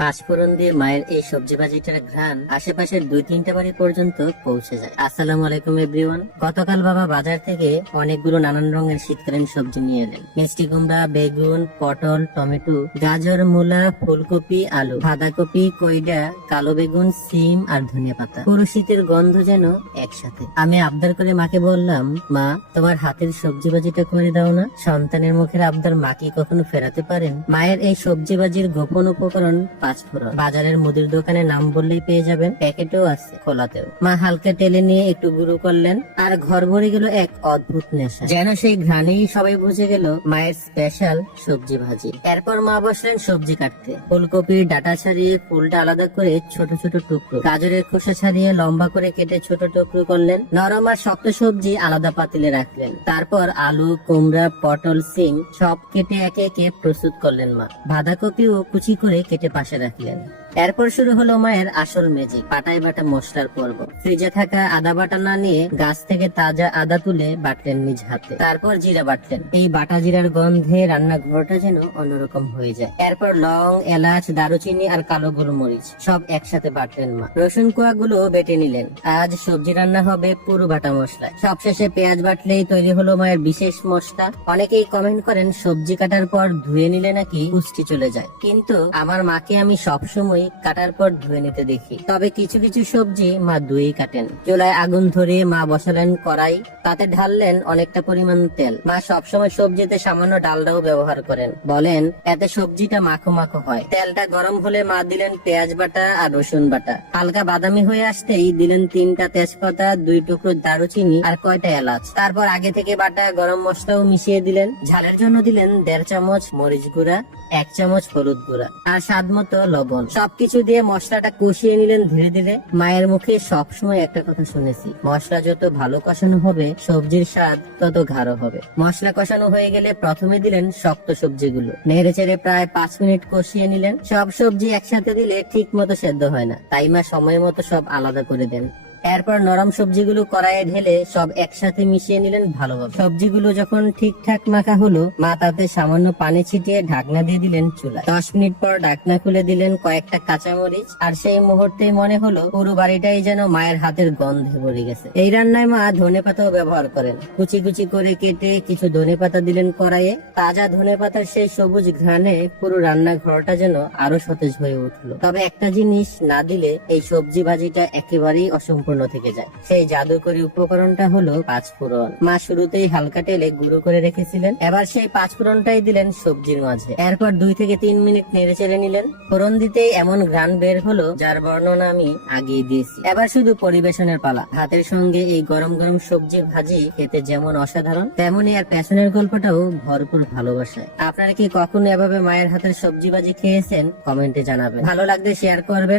পাঁচফোড়ন দিয়ে মায়ের এই সবজি ভাজিটার ঘ্রাণ আশেপাশের 2-3টা বাড়ি পর্যন্ত পৌঁছে যায়। আসসালামু আলাইকুম এভরিওয়ান। গতকাল বাবা বাজার থেকে অনেকগুলো নানান রঙের শীতকালীন সবজি নিয়ে এলেন। মিষ্টি কুমড়া, বেগুন, পটল, টমেটো, গাজর, মূলা, ফুলকপি, আলু, বাঁধাকপি, কইডা, কালো বেগুন, সিম আর ধনিয়া পাতা। পুরো শীতের গন্ধ যেন একসাথে। আমি আবদার করে মাকে বললাম, মা তোমার হাতের সবজি ভাজিটা করে দাও না। সন্তানের মুখের আবদার মা কি কখনো ফেরাতে পারেন? মায়ের এই সবজি ভাজির গোপন উপকরণ পাঁচফোড়ন। বাজারের মুদির দোকানে নাম বললেই পেয়ে যাবেন, প্যাকেটেও আছে, খোলাতেও। মা হালকা তেলে নিয়ে একটু গুঁড়ো করলেন আর ঘর ভরে গেল এক অদ্ভুত নেশা। যেন সেই ঘ্রাণেই সবাই বুঝে গেল মায়ের স্পেশাল সবজি ভাজি। এরপর মা বসলেন সবজি কাটতে। ফুলকপির ডাটা ছাড়িয়ে ফুলটা আলাদা করে ছোট ছোট টুকরো, গাজরের খোসা ছাড়িয়ে লম্বা করে কেটে ছোট টুকরো করলেন। নরম আর শক্ত সবজি আলাদা পাতিলে রাখলেন। তারপর আলু, কুমড়া, পটল, সিম সব কেটে একে একে প্রস্তুত করলেন মা। বাঁধাকপিও কুচি করে কেটে পাশে রাখলেন। এরপর শুরু হলো মায়ের আসল ম্যাজিক, পাটায় বাটা মশলার পর্ব। ফ্রিজে থাকা আদা বাটা না নিয়ে গাছ থেকে তাজা আদা তুলে বাটলেন নিজ হাতে। তারপর জিরা বাটলেন। এই বাটা জিরার গন্ধে রান্নাঘরটা যেন অন্যরকম হয়ে যায়। এরপর লং, এলাচ, দারুচিনি আর কালো গোলমরিচ সব একসাথে বাটলেন মা। রসুন কোয়াগুলো বেটে নিলেন। আজ সবজি রান্না হবে পুরো বাটা মশলায়। সবশেষে পেঁয়াজ বাটলেই তৈরি হলো মায়ের বিশেষ মশলা। অনেকেই কমেন্ট করেন সবজি কাটার পর ধুয়ে নিলে নাকি পুষ্টি চলে যায়, কিন্তু আমার মাকে আমি সবসময় কাটার পর ধুয়ে নিতে দেখি। তবে কিছু কিছু সবজি মা ধুয়েই কাটেন। চুলায় আগুন ধরিয়ে মা বসালেন কড়াই, তাতে ঢাললেন অনেকটা পরিমাণ তেল। মা সবসময় সবজিতে সামান্য ডালডাও ব্যবহার করেন, বলেন এতে সবজিটা মাখো মাখো হয়। তেলটা গরম হলে মা দিলেন পেঁয়াজ বাটা আর রসুন বাটা। হালকা বাদামি হয়ে আসতেই দিলেন 3টা তেজপাতা, 2 টুকরো দারুচিনি আর কয়টা এলাচ। তারপর আগে থেকে বাটা গরম মশলাও মিশিয়ে দিলেন। ঝালের জন্য দিলেন 1.5 চামচ মরিচ গুঁড়া, 1 চামচ হলুদ গুঁড়া আর স্বাদ মতো লবণ। সবকিছু দিয়ে মশলাটা কষিয়ে নিলেন ধীরে ধীরে। মায়ের মুখে সবসময় একটা কথা শুনেছি, মশলা যত ভালো কষানো হবে সবজির স্বাদ তত গাঢ় হবে। মশলা কষানো হয়ে গেলে প্রথমে দিলেন শক্ত সবজিগুলো। নেড়ে চেড়ে প্রায় 5 মিনিট কষিয়ে নিলেন। সব সবজি একসাথে দিলে ঠিক মতো সেদ্ধ হয় না, তাই মা সময় মতো সব আলাদা করে দেন। এরপর নরম সবজিগুলো কড়াইয়ে ঢেলে সব একসাথে মিশিয়ে নিলেন ভালোভাবে। সবজিগুলো যখন ঠিকঠাক মাখা হলো, মা তাতে সামান্য পানি ছিটিয়ে ঢাকনা দিয়ে দিলেন চুলায়। 10 মিনিট পর ঢাকনা খুলে দিলেন কয়েকটা কাঁচামরিচ। আর সেই মুহূর্তেই মনে হলো পুরো বাড়িটাই যেন মায়ের হাতের গন্ধে ভরে গেছে। এই রান্নায় মা ধনেপাতাও ব্যবহার করেন। কুচি কুচি করে কেটে কিছু ধনেপাতা দিলেন কড়াইয়ে। তাজা ধনেপাতার সেই সবুজ ঘ্রাণে পুরো রান্নাঘরটা যেন আরো সতেজ হয়ে উঠলো। তবে একটা জিনিস না দিলে এই সবজি ভাজিটা একেবারেই অসম্পূর্ণ থেকে যায়। সেই জাদুকরী উপকরণটা হলো পাঁচফোড়ন। মা শুরুতেই হালকা তেলে গুঁড়ো করে রেখেছিলেন। এবার সেই পাঁচফোড়নটাই দিলেন সবজির মাঝে। এরপর 2 থেকে 3 মিনিট নেড়ে চেড়ে নিলেন। ফোড়ন দিতেই এমন ঘ্রাণ বের হলো যার বর্ণনা আমি আগেই দিয়েছি। এবার শুধু পরিবেশনের পালা। ভাতের সঙ্গে এই গরম গরম সবজি ভাজি খেতে যেমন অসাধারণ, তেমনই আর পেছনের গল্পটাও ভরপুর ভালোবাসায়। আপনারা কি কখনো এভাবে মায়ের হাতের সবজি ভাজি খেয়েছেন? কমেন্টে জানাবেন। ভালো লাগলে শেয়ার করবেন।